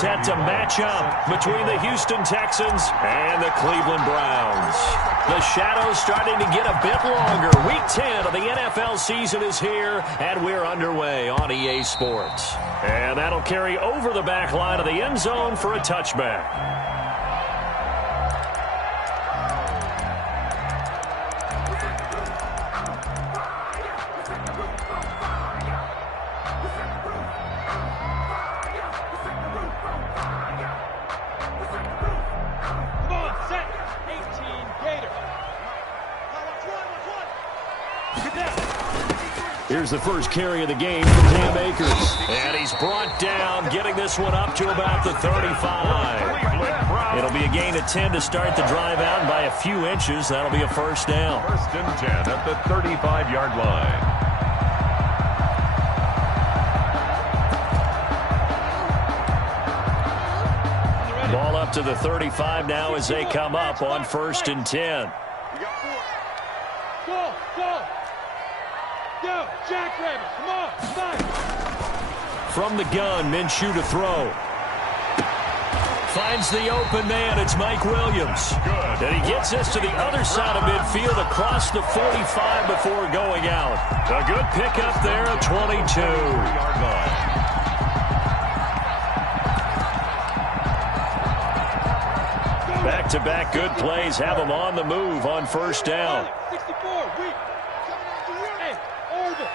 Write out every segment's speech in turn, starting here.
set to match up between the Houston Texans and the Cleveland Browns. The shadow's starting to get a bit longer. Week 10 of the NFL season is here, and we're underway on EA Sports. And that'll carry over the back line of the end zone for a touchback. Here's the first carry of the game for Cam Akers. And he's brought down, getting this one up to about the 35. It'll be a gain of 10 to start the drive out, and by a few inches, that'll be a first down. First and 10 at the 35-yard line. Ball up to the 35 now as they come up on first and 10. Go! Go, Jackrabbit, come on, From the gun, Minshew to throw. Finds the open man, it's Mike Williams. Good. And he gets this to the other side of midfield across the 45 before going out. A good pickup there at 22. Back-to-back good plays have him on the move on first down. 64, weak. Hey, over.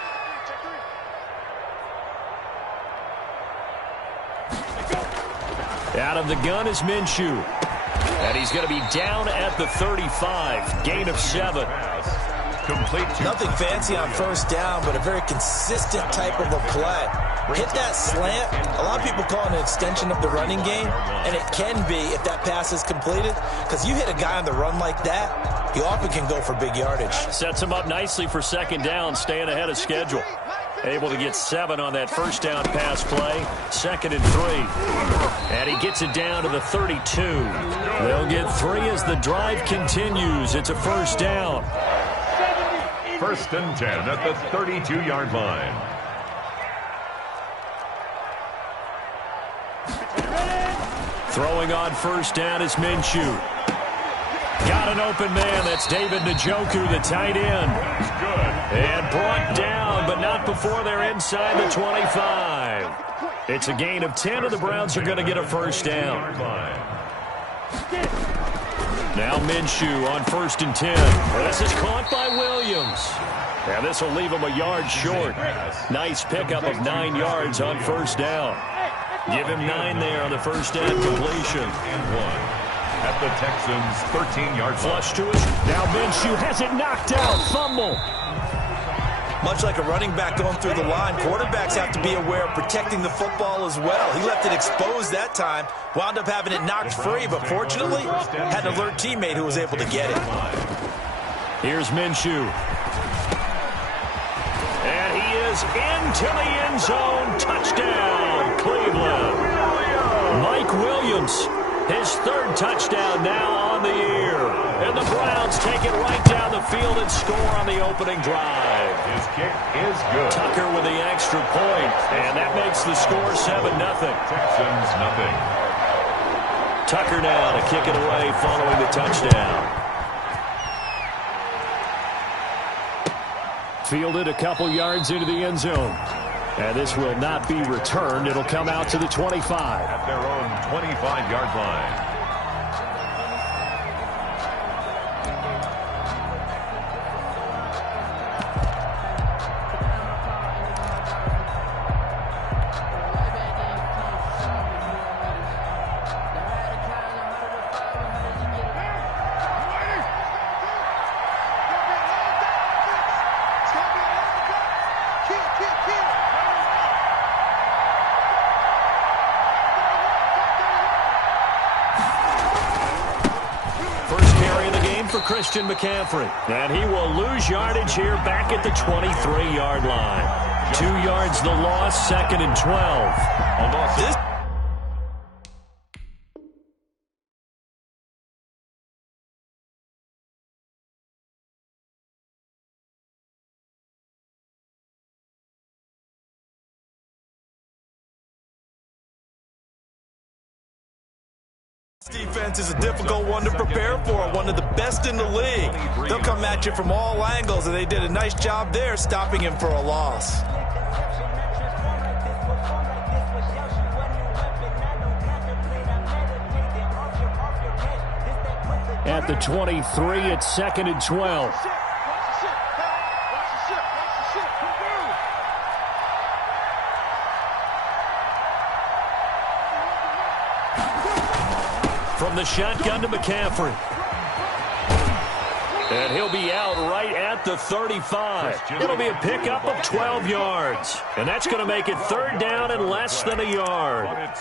Out of the gun is Minshew. And he's going to be down at the 35. Gain of 7. Complete. Nothing fancy on first down, but a very consistent type of a play. Hit that slant. A lot of people call it an extension of the running game, and it can be if that pass is completed, because you hit a guy on the run like that, he often can go for big yardage. Sets him up nicely for second down, staying ahead of schedule. Able to get 7 on that first down pass play. Second and 3. And he gets it down to the 32. They'll get 3 as the drive continues. It's a first down. First and 10 at the 32-yard line. Throwing on first down is Minshew. Got an open man. That's David Njoku, the tight end. Good. And brought down, but not before they're inside the 25. It's a gain of 10, and the Browns are going to get a first down. Now Minshew on first and 10. This is caught by Williams. And this will leave him a yard short. Nice pickup of 9 yards on first down. Give him 9 there on the first down completion. And 1 at the Texans' 13-yard line. Flush to it. Now Minshew has it knocked out. Fumble. Much like a running back going through the line, quarterbacks have to be aware of protecting the football as well. He left it exposed that time, wound up having it knocked free, but fortunately had an alert teammate who was able to get it. Here's Minshew. And he is into the end zone. Touchdown, Cleveland. Mike Williams, his 3rd touchdown now on the year. And the Browns take it right down the field and score on the opening drive. His kick is good. Tucker with the extra point, and that makes the score 7-0. Texans nothing. Tucker now to kick it away following the touchdown. Fielded a couple yards into the end zone. And this will not be returned. It'll come out to the 25. At their own 25-yard line. Christian McCaffrey. And he will lose yardage here back at the 23-yard line. 2 yards the loss, 2nd and 12. Defense is a difficult one to prepare for, one of the best in the league. They'll come at you from all angles, and they did a nice job there stopping him for a loss. At the 23, it's 2nd and 12. From the shotgun to McCaffrey. And he'll be out right at the 35. It'll be a pickup of 12 yards. And that's going to make it 3rd down and less than a yard.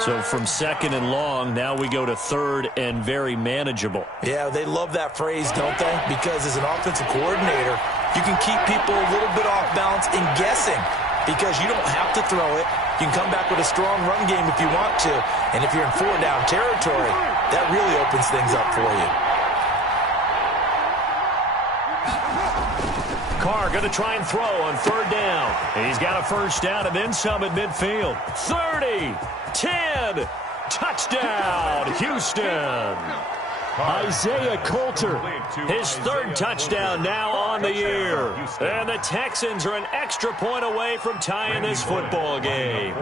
So from 2nd and long, now we go to 3rd and very manageable. Yeah, they love that phrase, don't they? Because as an offensive coordinator, you can keep people a little bit off balance and guessing because you don't have to throw it. You can come back with a strong run game if you want to. And if you're in 4-down territory, that really opens things up for you. Carr going to try and throw on 3rd down. He's got a 1st down and then some at midfield. 30, 10, touchdown, Houston. Isaiah Coulter, his 3rd touchdown now on the year. And the Texans are an extra point away from tying this football game.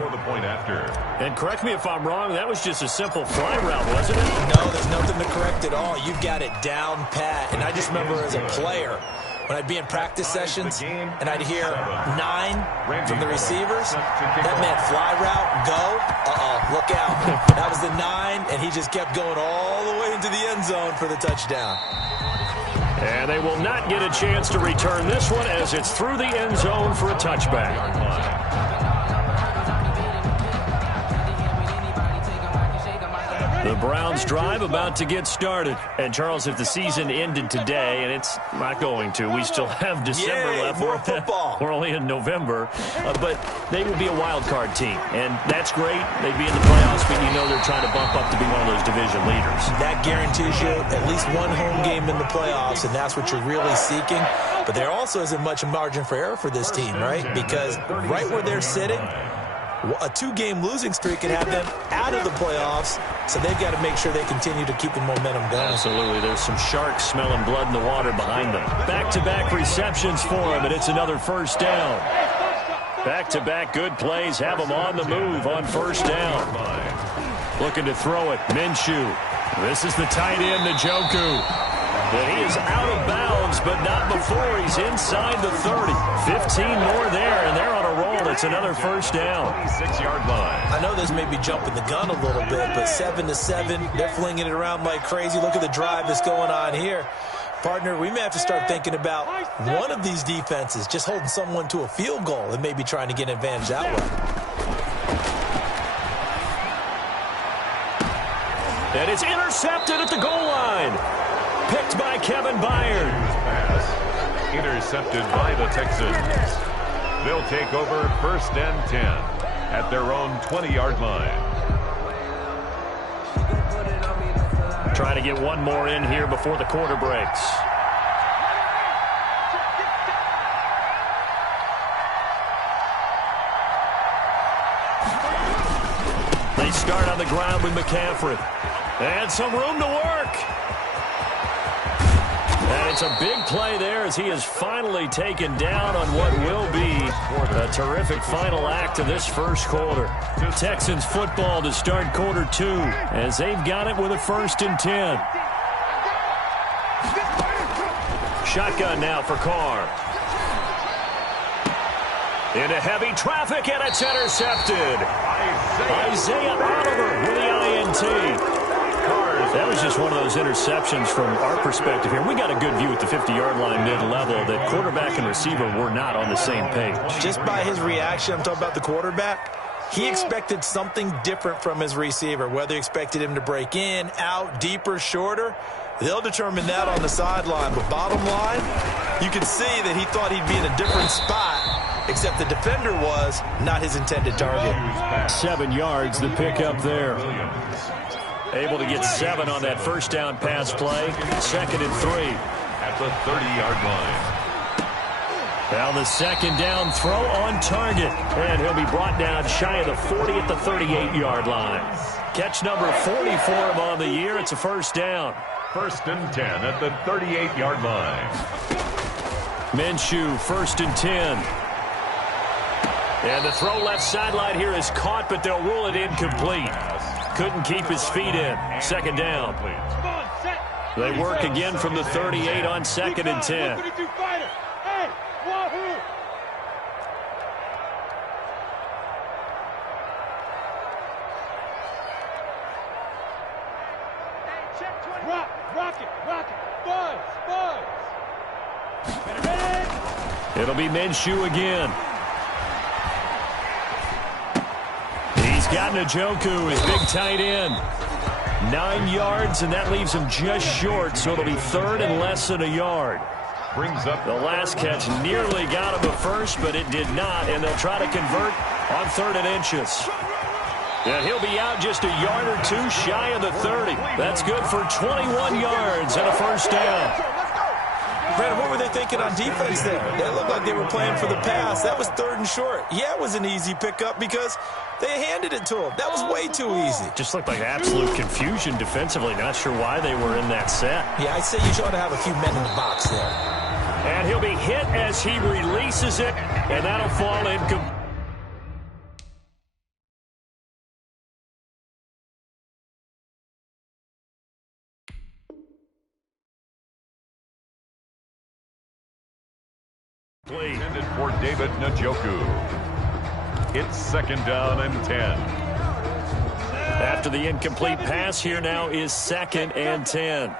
And correct me if I'm wrong, that was just a simple fly route, wasn't it? No, there's nothing to correct at all. You've got it down pat. And I just remember as a player, when I'd be in practice sessions and I'd hear 9 from the receivers, that meant fly route, go, look out. That was the 9, and he just kept going all the way into the end zone for the touchdown. And they will not get a chance to return this one as it's through the end zone for a touchback. The Browns drive about to get started. And, Charles, if the season ended today, and it's not going to, we still have December left. More football. We're only in November. But they would be a wild card team. And that's great. They'd be in the playoffs, but you know they're trying to bump up to be one of those division leaders. That guarantees you at least one home game in the playoffs, and that's what you're really seeking. But there also isn't much margin for error for this team, right? Because right where they're sitting, a 2-game losing streak can have them out of the playoffs, so they've got to make sure they continue to keep the momentum going. Absolutely. There's some sharks smelling blood in the water behind them. Back-to-back receptions for him, and it's another 1st down. Back-to-back good plays have them on the move on 1st down. Looking to throw it, Minshew. This is the tight end, Njoku. And he is out of bounds, but not before he's inside the 30. 15 more there, and they're on a roll. It's another 1st down. 26-yard line. I know this may be jumping the gun a little bit, but 7-7, they're flinging it around like crazy. Look at the drive that's going on here. Partner, we may have to start thinking about one of these defenses just holding someone to a field goal and maybe trying to get an advantage that way. And it's intercepted at the goal line. Picked by Kevin Byard. Pass intercepted by the Texans. They'll take over 1st and 10 at their own 20-yard line. Trying to get one more in here before the quarter breaks. They start on the ground with McCaffrey. And some room to work. And it's a big play there as he is finally taken down on what will be a terrific final act of this 1st quarter. Texans football to start quarter 2 as they've got it with a 1st and 10. Shotgun now for Carr. Into heavy traffic, and it's intercepted. Isaiah Oliver with the INT. That was just one of those interceptions from our perspective here. We got a good view at the 50-yard line mid-level that quarterback and receiver were not on the same page. Just by his reaction, I'm talking about the quarterback, he expected something different from his receiver, whether he expected him to break in, out, deeper, shorter. They'll determine that on the sideline. But bottom line, you can see that he thought he'd be in a different spot, except the defender was not his intended target. 7 yards, the pickup there. Able to get 7 on that 1st down pass play. 2nd and 3. At the 30-yard line. Now the 2nd down throw on target. And he'll be brought down shy of the 40 at the 38-yard line. Catch number 40 for him on the year. It's a first down. 1st and 10 at the 38-yard line. Minshew, 1st and 10. And the throw left sideline here is caught, but they'll rule it incomplete. Couldn't keep his feet in. 2nd down. They work again from the 38 on 2nd and 10. Hey, wahoo! Rock it, buzz. It'll be Minshew again. He's got Njoku, his big tight end. 9 yards, and that leaves him just short, so it'll be 3rd and less than a yard. Brings up the last catch nearly got him a first, but it did not, and they'll try to convert on 3rd and inches. And he'll be out just a yard or two shy of the 30. That's good for 21 yards and a first down. Brandon, what were they thinking on defense there? They looked like they were playing for the pass. That was 3rd and short. Yeah, it was an easy pickup because they handed it to him. That was way too easy. Just looked like absolute confusion defensively. Not sure why they were in that set. Yeah, I'd say you ought to have a few men in the box there. And he'll be hit as he releases it, and that'll fall incomplete. Intended for David Njoku. It's 2nd down and 10. After the incomplete pass, here now is 2nd and 10.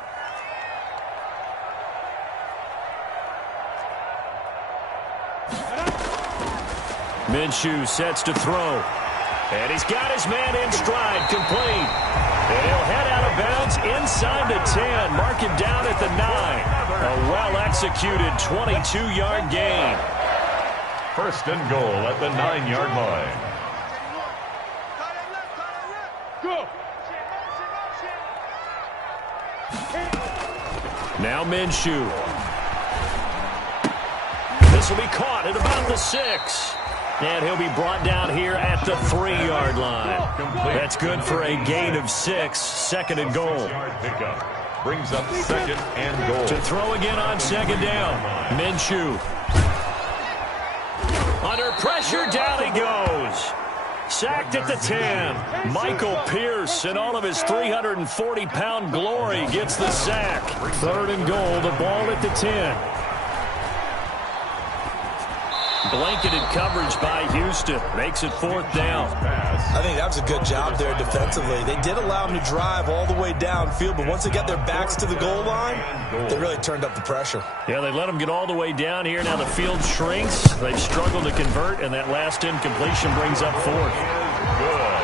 Minshew sets to throw. And he's got his man in stride, complete. And he'll head out of bounds inside the 10. Mark him down at the 9. A well-executed 22-yard gain. 1st and goal at the 9-yard line. Go. Now Minshew. This will be caught at about the 6. And he'll be brought down here at the 3-yard line. That's good for a gain of 6. 2nd and goal. Brings up 2nd and goal. To throw again on 2nd down. Minshew. Under pressure, down he goes. Sacked at the 10. Michael Pierce, in all of his 340-pound glory, gets the sack. 3rd and goal, the ball at the 10. Blanketed coverage by Houston. Makes it 4th down. I think that was a good job there defensively. They did allow him to drive all the way downfield, but once they got their backs to the goal line, they really turned up the pressure. Yeah, they let him get all the way down here. Now the field shrinks. They've struggled to convert, and that last incompletion brings up 4th.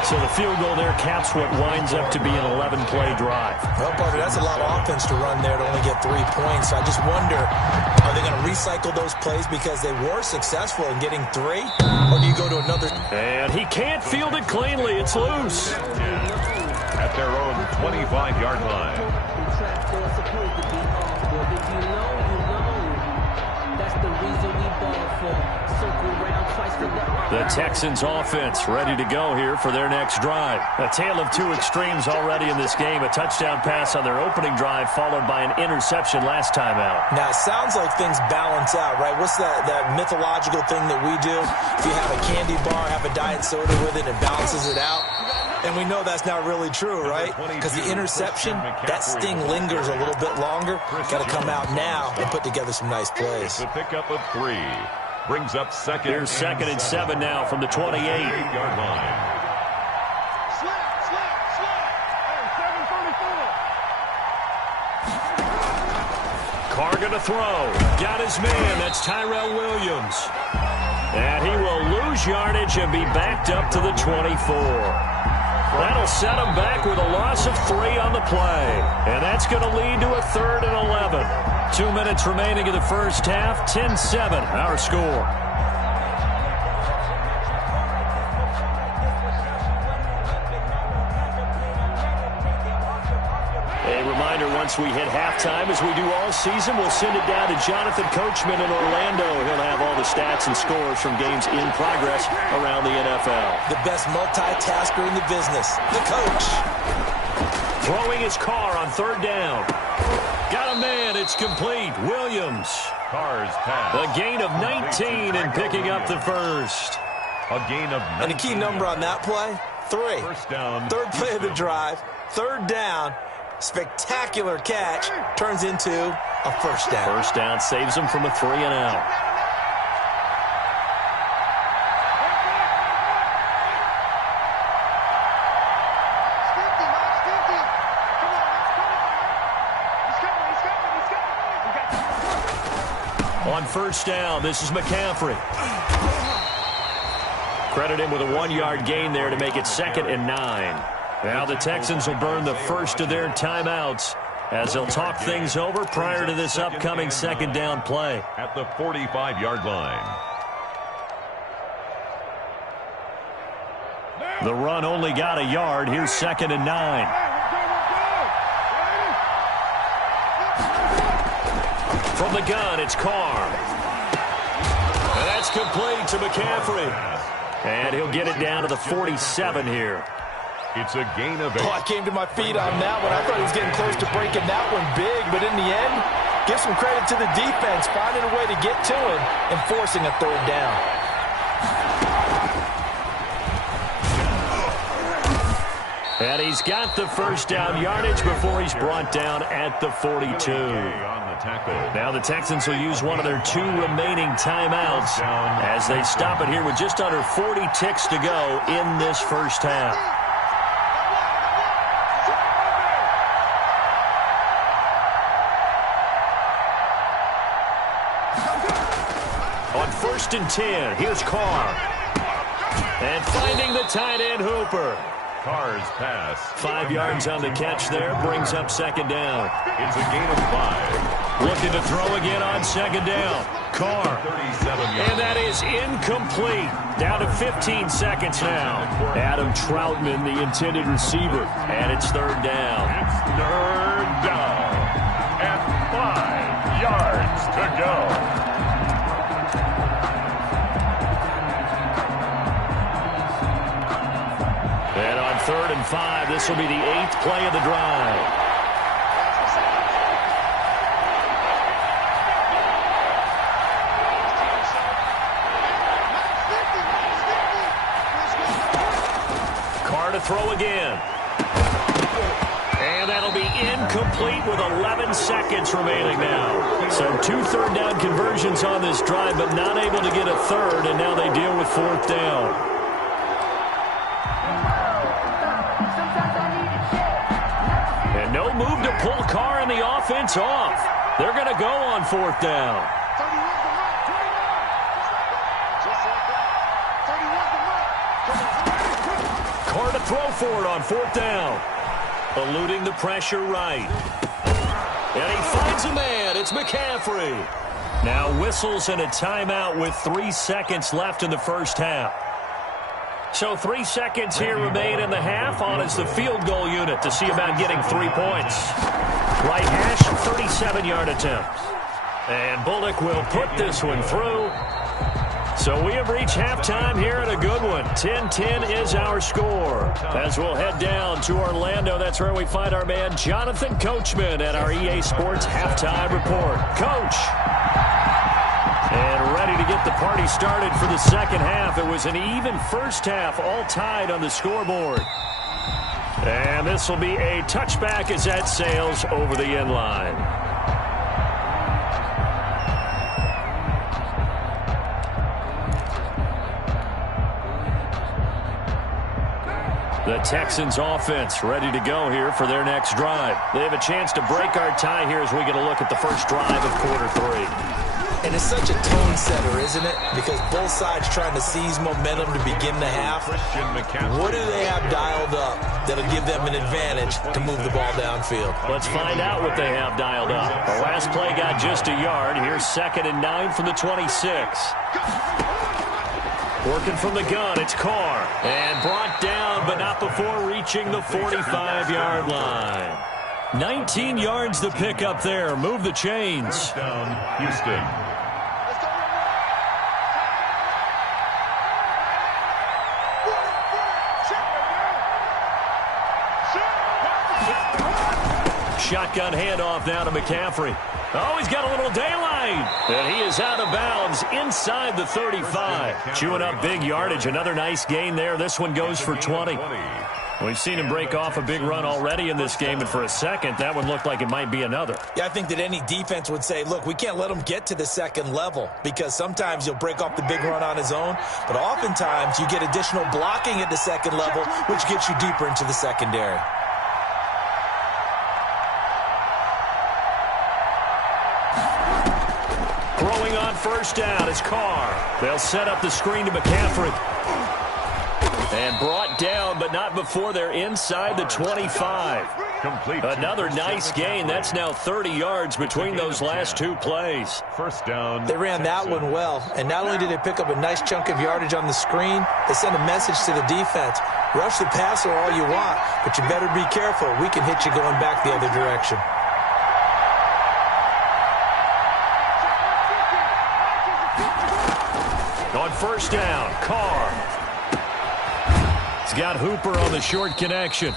So the field goal there caps what winds up to be an 11-play drive. Well, Parker, that's a lot of offense to run there to only get 3 points. So I just wonder, are they going to recycle those plays because they were successful in getting 3? Or do you go to another? And he can't field it cleanly. It's loose. At their own 25-yard line. That's the reason we ball for. Circle round twice for the The Texans offense ready to go here for their next drive. A tale of two extremes already in this game. A touchdown pass on their opening drive followed by an interception last time out. Now, it sounds like things balance out, right? What's that mythological thing that we do? If you have a candy bar, have a diet soda with it, it balances it out. And we know that's not really true, right? Because the interception, that sting lingers a little bit longer. Got to come out now and put together some nice plays. The pickup of 3 brings up 2nd. Here's 2nd and 7 now from the 28-yard line. Carr going to throw. Got his man. That's Tyrell Williams. And he will lose yardage and be backed up to the 24. That'll set him back with a loss of 3 on the play. And that's going to lead to a 3rd and 11. 2 minutes remaining in the first half. 10-7, our score. A reminder, once we hit halftime, as we do all season, we'll send it down to Jonathan Coachman in Orlando. He'll have all the stats and scores from games in progress around the NFL. The best multitasker in the business, the coach. Throwing his car on third down. Got a man. It's complete. Williams. Carr's pass. A gain of 19 and picking up the first. A gain of 19. And the key number on that play, 3. First down. Third play of the drive, third down. Spectacular catch turns into a first down. First down saves him from a 3 and out. On first down, this is McCaffrey. Credit him with a 1-yard gain there to make it 2nd and 9. Now the Texans will burn the first of their timeouts as they'll talk things over prior to this upcoming second down play. At the 45-yard line. The run only got a yard. Here's 2nd and 9. From the gun, it's Carr. And that's complete to McCaffrey. And he'll get it down to the 47 here. It's a gain of 8. Oh, I came to my feet on that one. I thought he was getting close to breaking that one big, but in the end, give some credit to the defense, finding a way to get to him and forcing a third down. And he's got the first down yardage before he's brought down at the 42. Now the Texans will use one of their 2 remaining timeouts as they stop it here with just under 40 ticks to go in this first half. On 1st and 10, here's Carr. And finding the tight end Hooper. Carr's pass. 5 yards on the catch there, brings up 2nd down. It's a gain of 5. Looking to throw again on 2nd down. Carr. 37 yards. And that is incomplete. Down to 15 seconds now. Adam Troutman, the intended receiver. And it's 3rd down. It's 3rd down. And 5 yards to go. And on 3rd and 5, this will be the 8th play of the drive. Carr to throw again. And that'll be incomplete with 11 seconds remaining now. So 2 third down conversions on this drive, but not able to get a third, and now they deal with 4th down. No move to pull Carr and the offense off. They're going to go on 4th down. Carr to throw for it on 4th down. Eluding the pressure right. And he finds a man. It's McCaffrey. Now whistles and a timeout with 3 seconds left in the first half. So 3 seconds here remain in the half. On is the field goal unit to see about getting 3 points. Right hash, 37-yard attempt. And Bullock will put this one through. So we have reached halftime here at a good one. 10-10 is our score. As we'll head down to Orlando, that's where we find our man Jonathan Coachman at our EA Sports Halftime Report. Coach. And ready to get the party started for the second half. It was an even first half, all tied on the scoreboard. And this will be a touchback as that sails over the end line. The Texans offense ready to go here for their next drive. They have a chance to break our tie here as we get a look at the first drive of quarter 3. And it's such a tone setter, isn't it? Because both sides trying to seize momentum to begin the half. What do they have dialed up that'll give them an advantage to move the ball downfield? Let's find out what they have dialed up. The last play got just a yard. Here's 2nd and 9 from the 26. Working from the gun, it's Carr. And brought down, but not before reaching the 45-yard line. 19 yards to pick up there. Move the chains. First down, Houston. Shotgun handoff now to McCaffrey. Oh, he's got a little daylight. And he is out of bounds inside the 35. Chewing up big yardage. Another nice gain there. This one goes for 20. We've seen him break off a big run already in this game, and for a second, that one looked like it might be another. Yeah, I think that any defense would say, look, we can't let him get to the second level because sometimes he'll break off the big run on his own, but oftentimes you get additional blocking at the second level, which gets you deeper into the secondary. Throwing on first down is Carr. They'll set up the screen to McCaffrey. And brought down, but not before they're inside the 25. Complete. Another nice gain. That's now 30 yards between those last two plays. First down. They ran that one well, and not only did they pick up a nice chunk of yardage on the screen, they sent a message to the defense. Rush the passer all you want, but you better be careful. We can hit you going back the other direction. On first down, Carr. He's got Hooper on the short connection.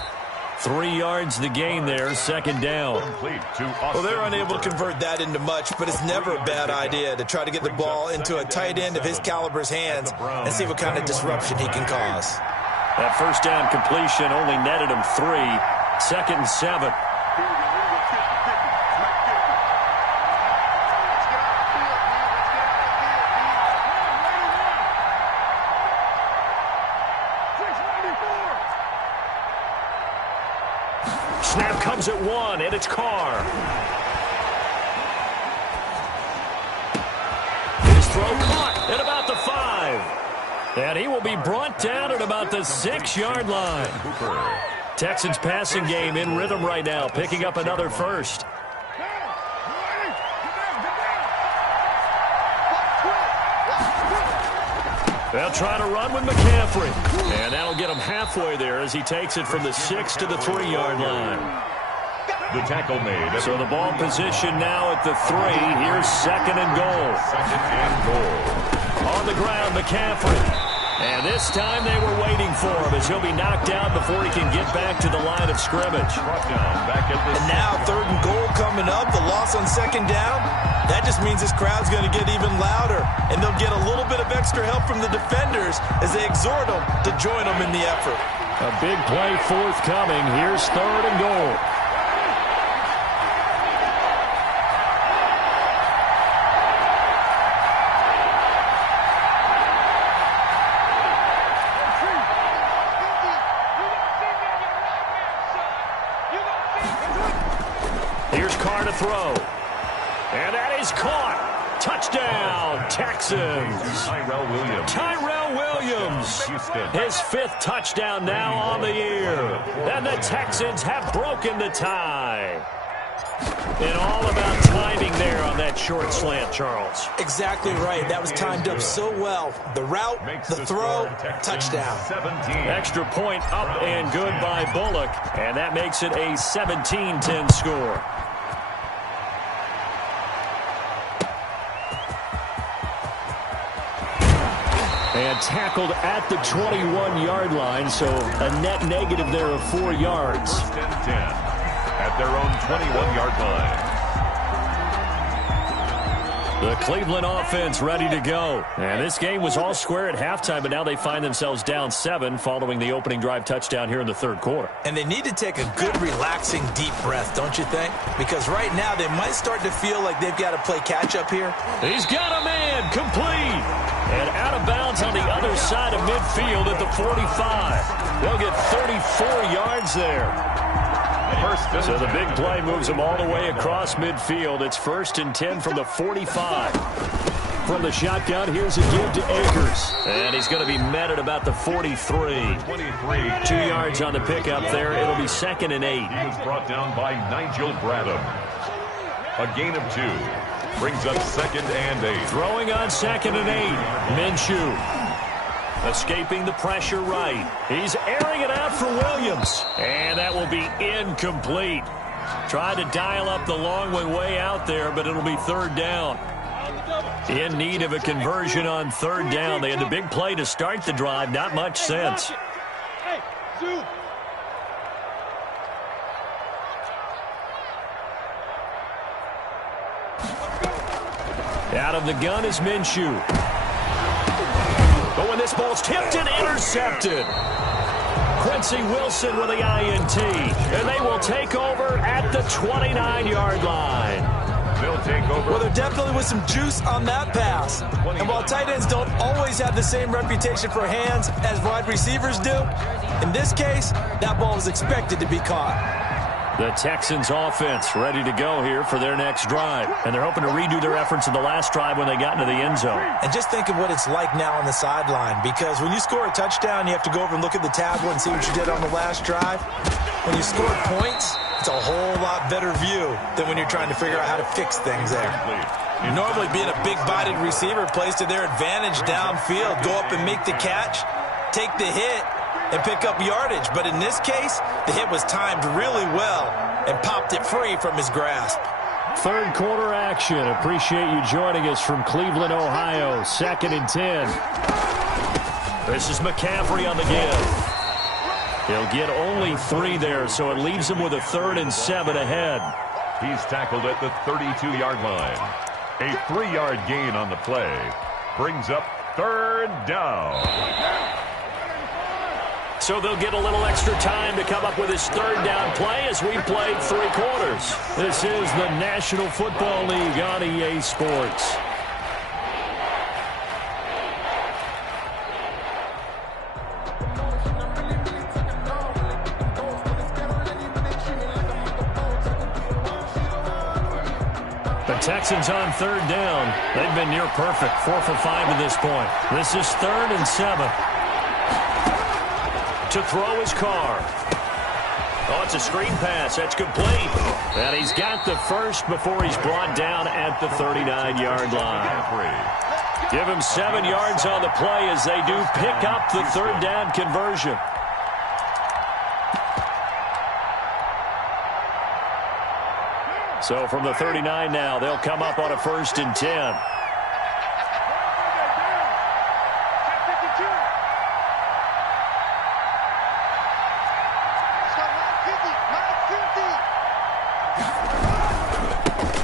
3 yards to gain there, second down. Well, they're unable to convert that into much, but it's never a bad idea to try to get the ball into a tight end of his caliber's hands and see what kind of disruption he can cause. That first down completion only netted him 3. Second and 7. Snap comes at 1, and it's Carr. His throw caught at about the 5. And he will be brought down at about the 6-yard line. Texans passing game in rhythm right now, picking up another first. They'll try to run with McCaffrey. And that'll get him halfway there as he takes it from the 6 to the 3-yard line. The tackle made. So the ball position now at the 3. Here's second and goal. Second and goal. On the ground, McCaffrey. And this time they were waiting for him as he'll be knocked out before he can get back to the line of scrimmage. And now third and goal coming up. The loss on second down. That just means this crowd's going to get even louder. And they'll get a little bit of extra help from the defenders as they exhort them to join them in the effort. A big play forthcoming. Here's third and goal. Here's Carr to throw. And that is caught. Touchdown, Texans. Tyrell Williams. His 5th touchdown now on the year. And the Texans have broken the tie. And all about timing there on that short slant, Charles. Exactly right. That was timed up so well. The route, the throw, touchdown. Extra point up and good by Bullock. And that makes it a 17-10 score. And tackled at the 21-yard line, so a net negative there of 4 yards. First and 10 at their own 21-yard line. The Cleveland offense ready to go. And this game was all square at halftime, but now they find themselves down 7 following the opening drive touchdown here in the third quarter. And they need to take a good, relaxing, deep breath, don't you think? Because right now they might start to feel like they've got to play catch-up here. He's got a man, complete. And out of bounds on the other side of midfield at the 45. They'll get 34 yards there. So the big play moves them all the way across midfield. It's first and 10 from the 45. From the shotgun, here's a give to Akers. And he's going to be met at about the 43. 2 yards on the pickup there. It'll be second and 8. He was brought down by Nigel Bradham. A gain of 2. Brings up second and 8. Throwing on second and 8. Minshew. Escaping the pressure right. He's airing it out for Williams. And that will be incomplete. Tried to dial up the long way out there, but it'll be third down. In need of a conversion on third down. They had the big play to start the drive. Not much sense. Hey, zoom. Out of the gun is Minshew. But when this ball's tipped and intercepted, Quincy Wilson with the INT. And they will take over at the 29-yard line. They'll take over. Well, there definitely was some juice on that pass. And while tight ends don't always have the same reputation for hands as wide receivers do, in this case, that ball was expected to be caught. The Texans offense ready to go here for their next drive. And they're hoping to redo their efforts in the last drive when they got into the end zone. And just think of what it's like now on the sideline, because when you score a touchdown, you have to go over and look at the tablet and see what you did on the last drive. When you score points, it's a whole lot better view than when you're trying to figure out how to fix things there. Normally being a big-bodied receiver plays to their advantage downfield. Go up and make the catch, take the hit, and pick up yardage. But in this case, the hit was timed really well and popped it free from his grasp. Third quarter action. Appreciate you joining us from Cleveland, Ohio. 2nd and 10. This is McCaffrey on the give. He'll get only 3 there, so it leaves him with a 3rd and 7 ahead. He's tackled at the 32-yard line. A 3-yard gain on the play brings up 3rd down. So they'll get a little extra time to come up with his 3rd down play as we played 3 quarters. This is the National Football League on EA Sports. The Texans on 3rd down. They've been near perfect. 4 for 5 at this point. This is 3rd and 7. To throw his Carr. Oh, it's a screen pass. That's complete. And he's got the first before he's brought down at the 39-yard line. Give him 7 yards on the play as they do pick up the 3rd down conversion. So from the 39 now, they'll come up on a 1st and 10.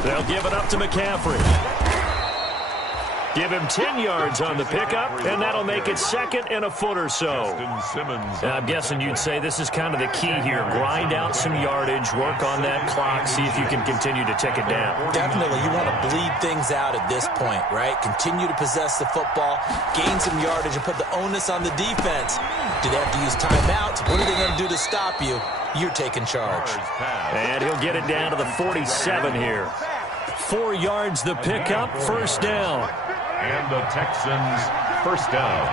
They'll give it up to McCaffrey. Give him 10 yards on the pickup, and that'll make it 2nd and a foot or so. And I'm guessing you'd say this is kind of the key here. Grind out some yardage, work on that clock, see if you can continue to tick it down. Definitely. You want to bleed things out at this point, right? Continue to possess the football, gain some yardage, and put the onus on the defense. Do they have to use timeouts? What are they going to do to stop you? You're taking charge. And he'll get it down to the 47 here. 4 yards the pickup, 1st down. And the Texans, 1st down.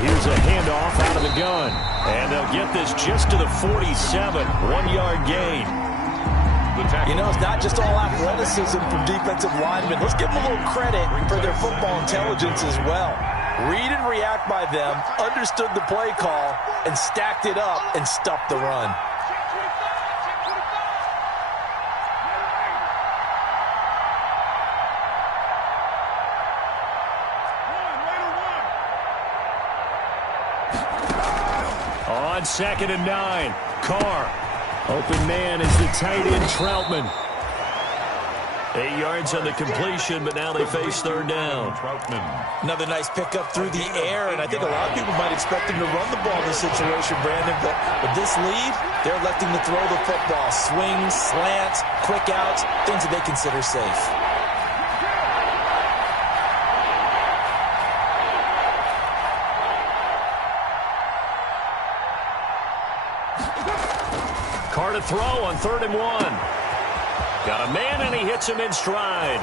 Here's a handoff out of the gun. And they'll get this just to the 47. 1-yard gain. You know, it's not just all athleticism from defensive linemen. Let's give them a little credit for their football intelligence as well. Read and react by them, understood the play call, and stacked it up and stuffed the run. On 2nd and 9, Carr. Open man is the tight end, Troutman. 8 yards on the completion, but now they face 3rd down. Another nice pickup through the air, and I think a lot of people might expect him to run the ball in this situation, Brandon, but with this lead, they're electing to throw the football. Swings, slants, quick outs, things that they consider safe. Carr to throw on 3rd and 1. Got a man, and he hits him in stride.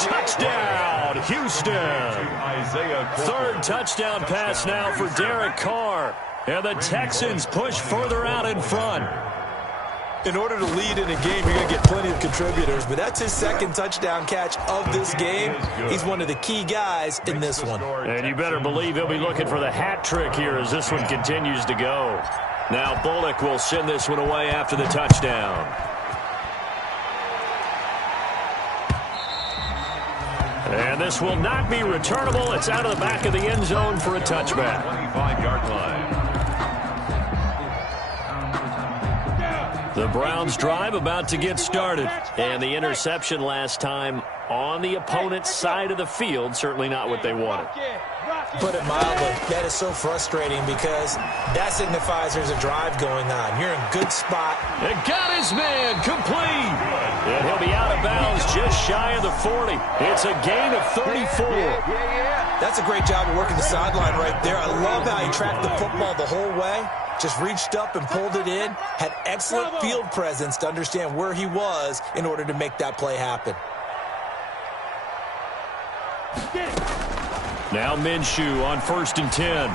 Touchdown, Houston. 3rd touchdown pass now for Derek Carr. And the Texans push further out in front. In order to lead in a game, you're going to get plenty of contributors, but that's his second touchdown catch of this game. He's one of the key guys in this one. And you better believe he'll be looking for the hat trick here as this one continues to go. Now Bullock will send this one away after the touchdown. And this will not be returnable. It's out of the back of the end zone for a touchback. 25-yard line. The Browns drive about to get started. And the interception last time on the opponent's side of the field, certainly not what they wanted. Put it mildly, that is so frustrating because that signifies there's a drive going on. You're in a good spot. And got his man complete. And he'll be out of bounds just shy of the 40. It's a gain of 34. That's a great job of working the sideline right there. I love how he tracked the football the whole way. Just reached up and pulled it in. Had excellent field presence to understand where he was in order to make that play happen. Now Minshew on 1st and 10.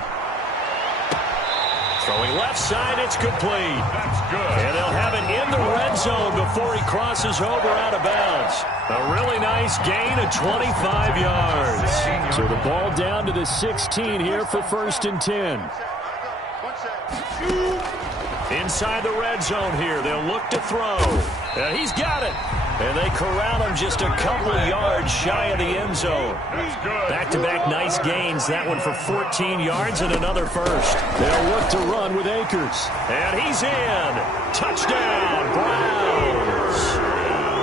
Throwing left side, it's complete. That's good. And they'll have it in the red zone before he crosses over out of bounds. A really nice gain of 25 yards. So the ball down to the 16 here for 1st and 10. Inside the red zone here, they'll look to throw. And he's got it. And they corral him just a couple of yards shy of the end zone. Back-to-back nice gains. That one for 14 yards and another first. They'll look to run with Akers. And he's in. Touchdown, Browns.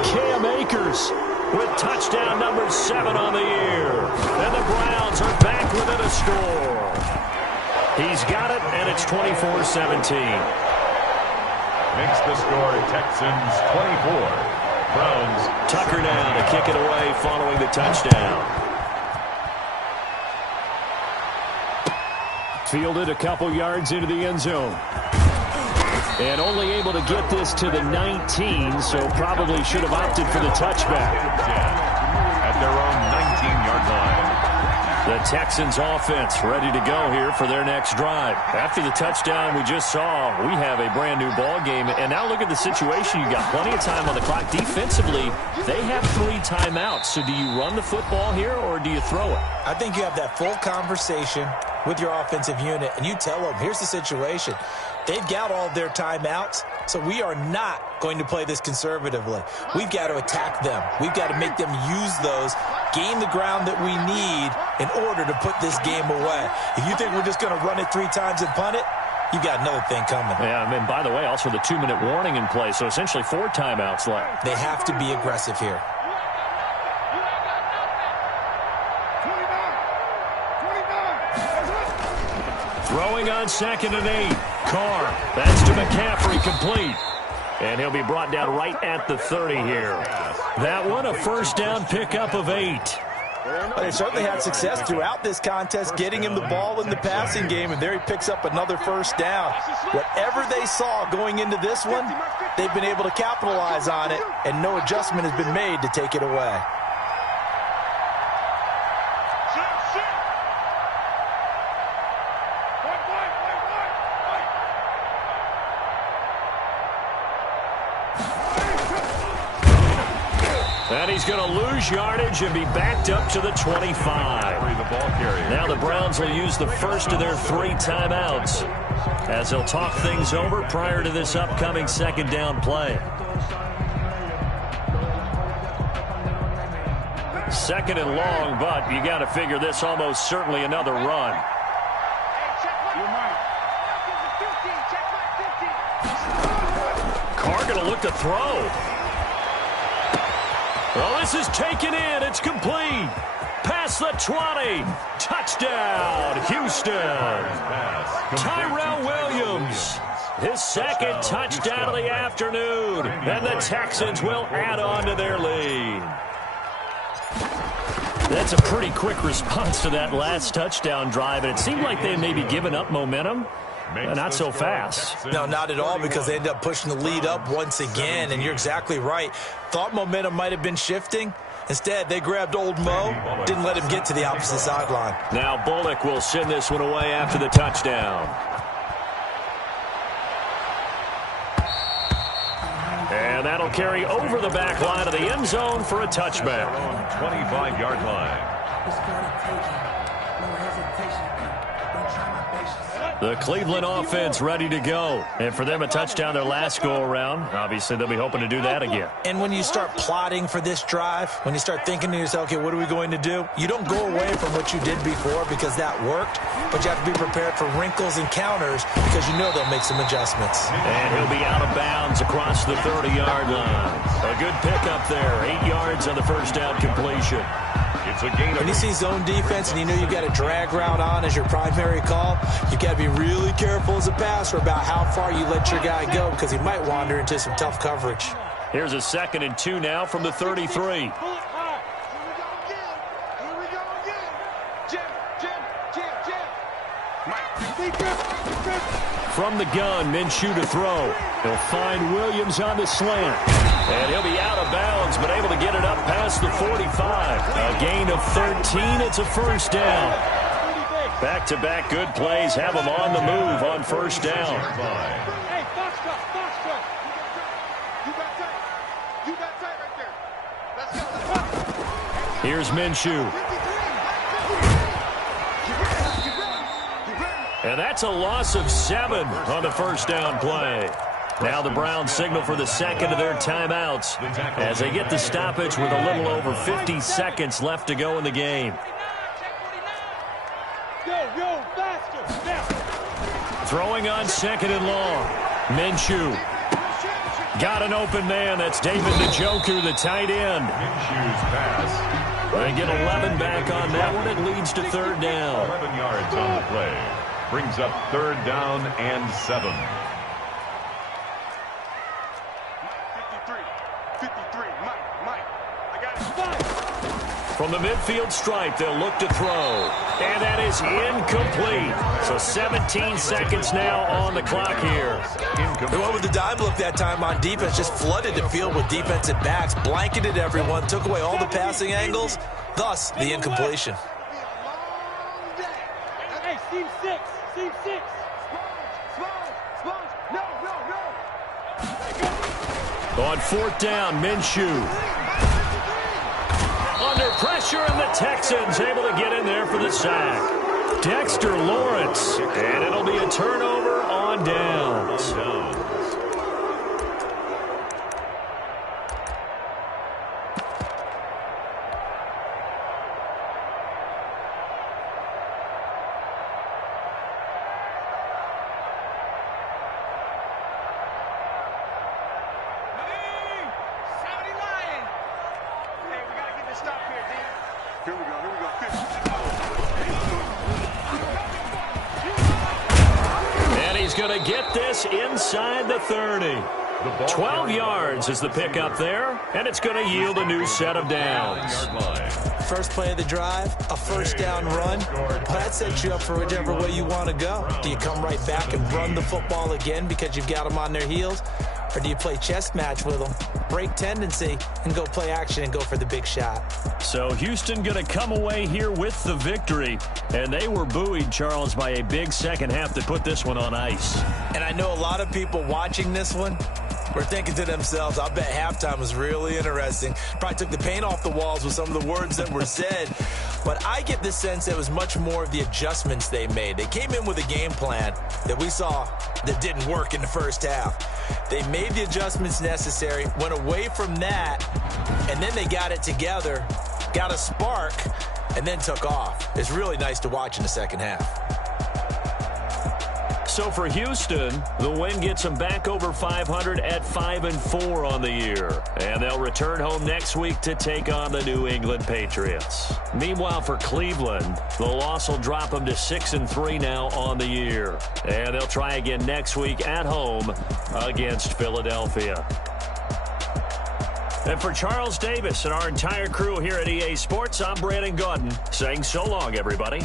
Cam Akers with touchdown number 7 on the year. And the Browns are back within a score. He's got it, and it's 24-17. Makes the score Texans 24. Browns. Tucker now to kick it away following the touchdown. Fielded a couple yards into the end zone. And only able to get this to the 19, so probably should have opted for the touchback. At their own 19-yard line. The Texans offense ready to go here for their next drive. After the touchdown we just saw, we have a brand new ball game. And now look at the situation. You got plenty of time on the clock. Defensively, they have 3 timeouts. So do you run the football here or do you throw it? I think you have that full conversation with your offensive unit, and you tell them, here's the situation. They've got all their timeouts, so we are not going to play this conservatively. We've got to attack them. We've got to make them use those, gain the ground that we need in order to put this game away. If you think we're just going to run it 3 times and punt it, you've got another thing coming. Yeah, and by the way, also the 2-minute warning in play, so essentially 4 timeouts left. They have to be aggressive here. Throwing on 2nd and 8. Carr. That's to McCaffrey, complete. And he'll be brought down right at the 30 here. That one, a first down pickup of 8. Well, they certainly had success throughout this contest, getting him the ball in the passing game, and there he picks up another first down. Whatever they saw going into this one, they've been able to capitalize on it, and no adjustment has been made to take it away. And he's going to lose yardage and be backed up to the 25. Now the Browns will use the first of their 3 timeouts as they'll talk things over prior to this upcoming 2nd down play. 2nd and long, but you got to figure this almost certainly another run. Carr going to look to throw. Well, this is taken in. It's complete. Past the 20. Touchdown, Houston. Tyrell Williams. His 2nd touchdown of the afternoon. And the Texans will add on to their lead. That's a pretty quick response to that last touchdown drive. And it seemed like they may be giving up momentum. Not so fast. No, not at all, because they ended up pushing the lead up once again, and you're exactly right. Thought momentum might have been shifting. Instead, they grabbed old Mo, didn't let him get to the opposite sideline. Now Bullock will send this one away after the touchdown. And that'll carry over the back line of the end zone for a touchback. 25-yard line. The Cleveland offense ready to go. And for them, a touchdown their last go-around. Obviously, they'll be hoping to do that again. And when you start plotting for this drive, when you start thinking to yourself, okay, what are we going to do? You don't go away from what you did before because that worked, but you have to be prepared for wrinkles and counters because you know they'll make some adjustments. And he'll be out of bounds across the 30-yard line. A good pickup there. 8 yards on the first down completion. It's a gain. When you see zone defense and you know you've got a drag route on as your primary call, you've got to be really careful as a passer about how far you let your guy go because he might wander into some tough coverage. Here's a 2nd and 2 now from the 33. From the gun, Minshew to throw. He'll find Williams on the slant. And he'll be out of bounds, but able to get it up past the 45. A gain of 13. It's a first down. Back-to-back good plays have him on the move on first down. Hey, box cut. You got tight. You got tight right there. Let's go. Here's Minshew. And that's a loss of 7 on the first down play. Now the Browns signal for the second of their timeouts as they get the stoppage with a little over 50 seconds left to go in the game. Throwing on 2nd and long. Minshew. Got an open man. That's David Njoku, the tight end. Minshew's pass. They get 11 back on that one. It leads to 3rd down. 11 yards on the play. Brings up 3rd down and 7. 53, Mike, I got it. From the midfield stripe, they'll look to throw. And that is incomplete. So 17 seconds now on the clock here. They went with the dime look that time on defense, just flooded the field with defensive backs, blanketed everyone, took away all the passing angles, thus the incompletion. Hey, Steve 6. On 4th down, Minshew. Under pressure, and the Texans able to get in there for the sack. Dexter Lawrence, and it'll be a turnover on downs. And he's going to get this inside the 30. 12 yards is the pickup there, and it's going to yield a new set of downs. First play of the drive, a first down run. That sets you up for whichever way you want to go. Do you come right back and run the football again because you've got them on their heels? Or do you play chess match with them, break tendency, and go play action and go for the big shot? So Houston going to come away here with the victory. And they were buoyed, Charles, by a big second half that put this one on ice. And I know a lot of people watching this one were thinking to themselves, I bet halftime was really interesting. Probably took the paint off the walls with some of the words that were said. But I get the sense it was much more of the adjustments they made. They came in with a game plan that we saw that didn't work in the first half. They made the adjustments necessary, went away from that, and then they got it together, got a spark, and then took off. It's really nice to watch in the second half. So for Houston, the win gets them back over 500 at 5-4 on the year. And they'll return home next week to take on the New England Patriots. Meanwhile, for Cleveland, the loss will drop them to 6-3 now on the year. And they'll try again next week at home against Philadelphia. And for Charles Davis and our entire crew here at EA Sports, I'm Brandon Gaudin saying so long, everybody.